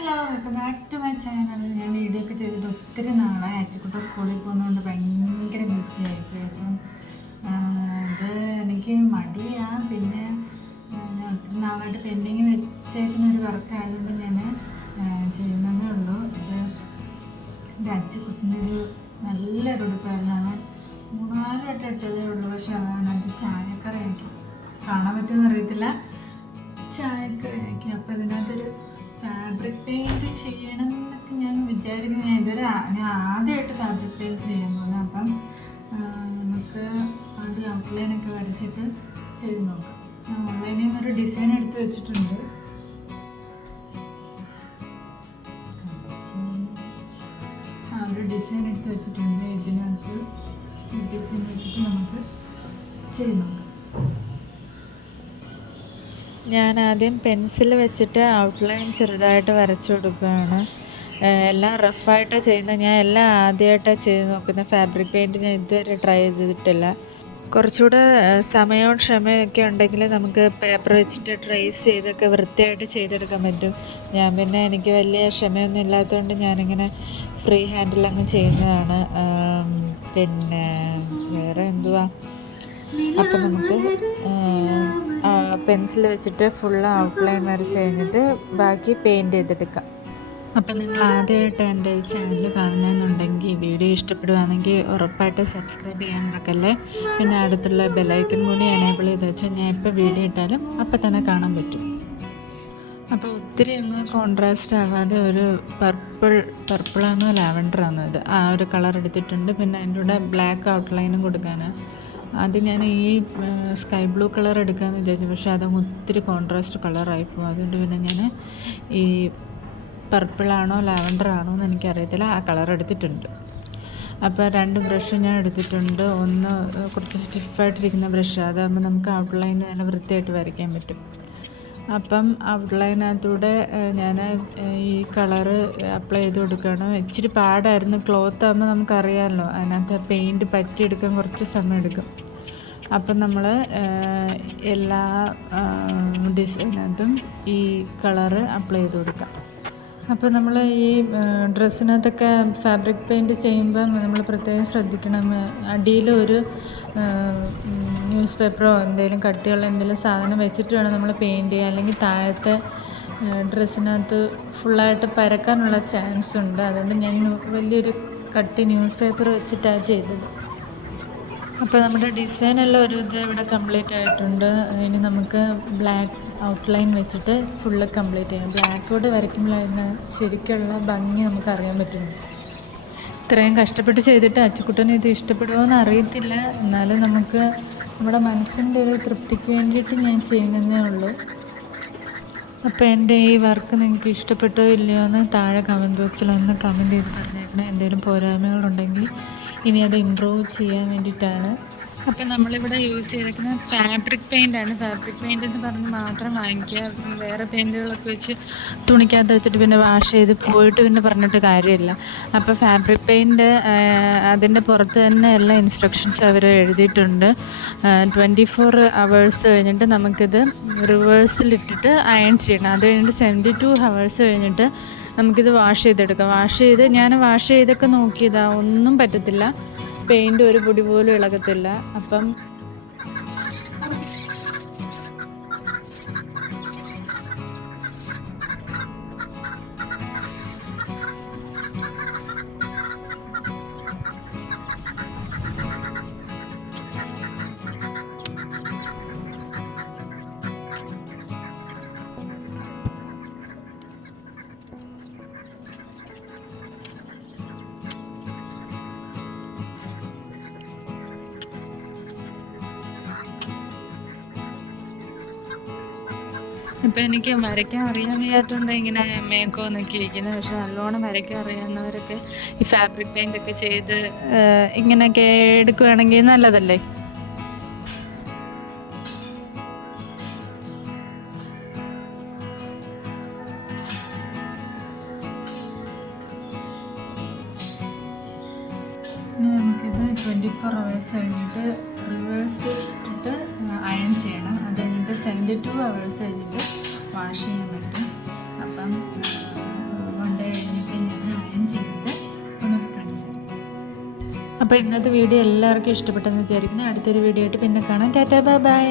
Hello, welcome back to my channel. ഞാൻ video ഒക്കെ ചെയ്തിട്ട് ഒത്തിരി നാളായി. അച്ചുക്കുട്ട സ്കൂളിൽ പോകുന്നതുകൊണ്ട് ഭയങ്കര ബിസി ആയിപ്പോയി. അപ്പം അത് എനിക്ക് മടിയാണ്. പിന്നെ ഞാൻ ഒത്തിരി നാളായിട്ട് പെൻഡിങ് വെച്ചേക്കുന്ന ഒരു വർക്ക് ആയതുകൊണ്ട് ഞാൻ ചെയ്യുന്നതേ ഉള്ളൂ. എൻ്റെ അച്ചുക്കുട്ടിൻ്റെ ഒരു നല്ലൊരു ഉടുപ്പായിരുന്നു. 3-4 വട്ടം ഇട്ടതേ ഉള്ളൂ. പക്ഷെ അതിനകത്ത് ചായക്കറി എനിക്ക് കാണാൻ പറ്റുമെന്ന് അറിയത്തില്ല. ചായക്കറി ആക്കി. അപ്പോൾ ഇതിനകത്തൊരു ഫാബ്രിക് പെയിൻറ്റ് ചെയ്യണം എന്നൊക്കെ ഞാൻ വിചാരിക്കുന്നത്. ഞാൻ ആദ്യമായിട്ട് ഫാബ്രിക് പെയിൻറ്റ് ചെയ്യാൻ പോകുന്നത്. അപ്പം നമുക്ക് ആദ്യം ഔട്ട്ലൈനൊക്കെ വരച്ചിട്ട് ചെയ്ത് നോക്കാം. ഓൺലൈനിൽ നിന്നൊരു ഡിസൈൻ എടുത്ത് വെച്ചിട്ടുണ്ട്. ഒരു ഡിസൈൻ എടുത്ത് വെച്ചിട്ടുണ്ട്. ഇതിനകത്ത് ഡിസൈൻ വെച്ചിട്ട് നമുക്ക് ചെയ്ത് നോക്കാം. ഞാൻ ആദ്യം പെൻസിൽ വെച്ചിട്ട് ഔട്ട്ലൈൻ ചെറുതായിട്ട് വരച്ചു കൊടുക്കുകയാണ്. എല്ലാം റഫായിട്ടാണ് ചെയ്യുന്നത്. ഞാൻ എല്ലാം ആദ്യമായിട്ടാണ് ചെയ്ത് നോക്കുന്നത്. ഫാബ്രിക് പെയിൻറ്റ് ഞാൻ ഇതുവരെ ട്രൈ ചെയ്തിട്ടില്ല. കുറച്ചുകൂടെ സമയവും ക്ഷമയൊക്കെ ഉണ്ടെങ്കിൽ നമുക്ക് പേപ്പർ വെച്ചിട്ട് ട്രേസ് ചെയ്തൊക്കെ വൃത്തിയായിട്ട് ചെയ്തെടുക്കാൻ പറ്റും. ഞാൻ പിന്നെ എനിക്ക് വലിയ ക്ഷമയൊന്നും ഇല്ലാത്തതുകൊണ്ട് ഞാനിങ്ങനെ ഫ്രീ ഹാൻഡിൽ അങ്ങ് ചെയ്യുന്നതാണ്. പിന്നെ വേറെ എന്തുവാ, അപ്പം നമുക്ക് പെൻസിൽ വെച്ചിട്ട് ഫുള്ള് ഔട്ട്ലൈൻ വരച്ച് കഴിഞ്ഞിട്ട് ബാക്കി പെയിൻറ്റ് ചെയ്തെടുക്കാം. അപ്പം നിങ്ങൾ ആദ്യമായിട്ട് എൻ്റെ ഈ ചാനൽ കാണുന്നതെന്നുണ്ടെങ്കിൽ വീഡിയോ ഇഷ്ടപ്പെടുകയാണെങ്കിൽ ഉറപ്പായിട്ട് സബ്സ്ക്രൈബ് ചെയ്യാൻ മറക്കല്ലേ. പിന്നെ അടുത്തുള്ള ബെല്ലൈക്കൺ കൂടി എനേബിൾ ചെയ്ത് വെച്ചാൽ ഞാൻ എപ്പോൾ വീഡിയോ ഇട്ടാലും അപ്പം തന്നെ കാണാൻ പറ്റും. അപ്പോൾ ഒത്തിരി അങ്ങ് കോൺട്രാസ്റ്റ് ആവാതെ ഒരു പർപ്പിളാണോ ലാവൻഡറാണോ ഇത് ആ ഒരു കളർ എടുത്തിട്ടുണ്ട്. പിന്നെ അതിൻ്റെ കൂടെ ബ്ലാക്ക് ഔട്ട്ലൈനും കൊടുക്കാനാണ്. ആദ്യം ഞാൻ ഈ സ്കൈ ബ്ലൂ കളർ എടുക്കാമെന്ന് വിചാരിച്ചു. പക്ഷേ അതങ്ങ് ഒത്തിരി കോൺട്രാസ്റ്റ് കളറായിപ്പോവും. അതുകൊണ്ട് പിന്നെ ഞാൻ ഈ പർപ്പിളാണോ ലാവൻഡറാണോ എന്ന് എനിക്കറിയത്തില്ല, ആ കളർ എടുത്തിട്ടുണ്ട്. അപ്പോൾ 2 ബ്രഷ് ഞാൻ എടുത്തിട്ടുണ്ട്. ഒന്ന് കുറച്ച് സ്റ്റിഫായിട്ടിരിക്കുന്ന ബ്രഷ്, അതാകുമ്പോൾ നമുക്ക് ഔട്ട്ലൈൻ നല്ല വൃത്തിയായിട്ട് വരയ്ക്കാൻ പറ്റും. അപ്പം ഔട്ട്ലൈനകത്തൂടെ ഞാൻ ഈ കളറ് അപ്ലൈ ചെയ്ത് കൊടുക്കുകയാണ്. ഇച്ചിരി പാടായിരുന്നു. ക്ലോത്ത് ആകുമ്പോൾ നമുക്കറിയാമല്ലോ, അതിനകത്ത് പെയിൻറ്റ് പറ്റിയെടുക്കാൻ കുറച്ച് സമയം എടുക്കും. അപ്പം നമ്മൾ എല്ലാ ഡിസൈനകത്തും ഈ കളറ് അപ്ലൈ ചെയ്ത് കൊടുക്കാം. അപ്പോൾ നമ്മൾ ഈ ഡ്രസ്സിനകത്തൊക്കെ ഫാബ്രിക് പെയിൻറ്റ് ചെയ്യുമ്പം നമ്മൾ പ്രത്യേകം ശ്രദ്ധിക്കണം. അടിയിൽ ഒരു ന്യൂസ് പേപ്പറോ എന്തെങ്കിലും കട്ടിയുള്ള എന്തെങ്കിലും സാധനം വെച്ചിട്ട് വേണം നമ്മൾ പെയിൻറ്റ് ചെയ്യാൻ. അല്ലെങ്കിൽ താഴത്തെ ഡ്രസ്സിനകത്ത് ഫുള്ളായിട്ട് പരക്കാനുള്ള ചാൻസ് ഉണ്ട്. അതുകൊണ്ട് ഞാൻ വലിയൊരു കട്ടി ന്യൂസ് പേപ്പർ വെച്ചിട്ടാണ് ചെയ്തത്. അപ്പോൾ നമ്മുടെ ഡിസൈനെല്ലാം ഒരു ഇത് ഇവിടെ കംപ്ലീറ്റ് ആയിട്ടുണ്ട്. ഇനി നമുക്ക് ബ്ലാക്ക് ഔട്ട്ലൈൻ വെച്ചിട്ട് ഫുള്ള് കംപ്ലീറ്റ് ചെയ്യാം. ബ്ലാക്കോട് വരയ്ക്കുമ്പോഴാണ് ശരിക്കുള്ള ഭംഗി നമുക്കറിയാൻ പറ്റുന്നു. ഇത്രയും കഷ്ടപ്പെട്ട് ചെയ്തിട്ട് അച്ചുക്കുട്ടന് ഇത് ഇഷ്ടപ്പെടുമോ എന്ന് അറിയത്തില്ല. എന്നാലും നമുക്ക് നമ്മുടെ മനസ്സിൻ്റെ ഒരു തൃപ്തിക്ക് വേണ്ടിയിട്ട് ഞാൻ ചെയ്യുന്നതേ ഉള്ളൂ. അപ്പോൾ എൻ്റെ ഈ വർക്ക് നിങ്ങൾക്ക് ഇഷ്ടപ്പെട്ടോ ഇല്ലയോ എന്ന് താഴെ കമൻറ്റ് ബോക്സിൽ ഒന്ന് കമൻറ്റ് ചെയ്ത് പറഞ്ഞേക്കണം. എന്തെങ്കിലും പോരായ്മകളുണ്ടെങ്കിൽ ഇനി അത് ഇമ്പ്രൂവ് ചെയ്യാൻ വേണ്ടിയിട്ടാണ്. അപ്പം നമ്മളിവിടെ യൂസ് ചെയ്തിരിക്കുന്നത് ഫാബ്രിക് പെയിൻ്റാണ്. ഫാബ്രിക് പെയിൻ്റ് എന്ന് പറഞ്ഞ് മാത്രം വാങ്ങിക്കുക. വേറെ പെയിൻറ്റുകളൊക്കെ വെച്ച് തുണിക്കകത്ത് വെച്ചിട്ട് പിന്നെ വാഷ് ചെയ്ത് പോയിട്ട് പിന്നെ പറഞ്ഞിട്ട് കാര്യമില്ല. അപ്പോൾ ഫാബ്രിക് പെയിൻറ്റ് അതിൻ്റെ പുറത്ത് തന്നെ എല്ലാ ഇൻസ്ട്രക്ഷൻസ് അവർ എഴുതിയിട്ടുണ്ട്. 24 hours കഴിഞ്ഞിട്ട് നമുക്കിത് റിവേഴ്സിലിട്ടിട്ട് അയൺ ചെയ്യണം. അത് കഴിഞ്ഞിട്ട് 72 hours കഴിഞ്ഞിട്ട് നമുക്കിത് വാഷ് ചെയ്തെടുക്കാം. ഞാൻ വാഷ് ചെയ്തൊക്കെ നോക്കിയതാണ്, ഒന്നും പറ്റത്തില്ല. പെയിൻറ്റ് ഒരു പൊടി പോലും ഇളകത്തില്ല. അപ്പം ഇപ്പം എനിക്ക് വരയ്ക്കാൻ അറിയാൻ വയ്യാത്തതുകൊണ്ട് ഇങ്ങനെ മേക്കോ എന്നൊക്കെ ഇരിക്കുന്നത്. പക്ഷെ നല്ലോണം വരയ്ക്കാൻ അറിയാവുന്നവരൊക്കെ ഈ ഫാബ്രിക് പെയിൻ്റൊക്കെ ചെയ്ത് ഇങ്ങനെയൊക്കെ എടുക്കുകയാണെങ്കിൽ നല്ലതല്ലേ. ഇനി നമുക്കിത് 24 hours കഴിഞ്ഞിട്ട് റിവേഴ്സ് ഇട്ടിട്ട് അയൺ ചെയ്യണം. അത് കഴിഞ്ഞിട്ട് 72 hours കഴിഞ്ഞിട്ട് വാഷ് ചെയ്യാൻ പറ്റും. അപ്പം അപ്പോൾ ഇന്നത്തെ വീഡിയോ എല്ലാവർക്കും ഇഷ്ടപ്പെട്ടെന്ന് വിചാരിക്കുന്നു. അടുത്തൊരു വീഡിയോ ആയിട്ട് പിന്നെ കാണാം. Tata bye bye.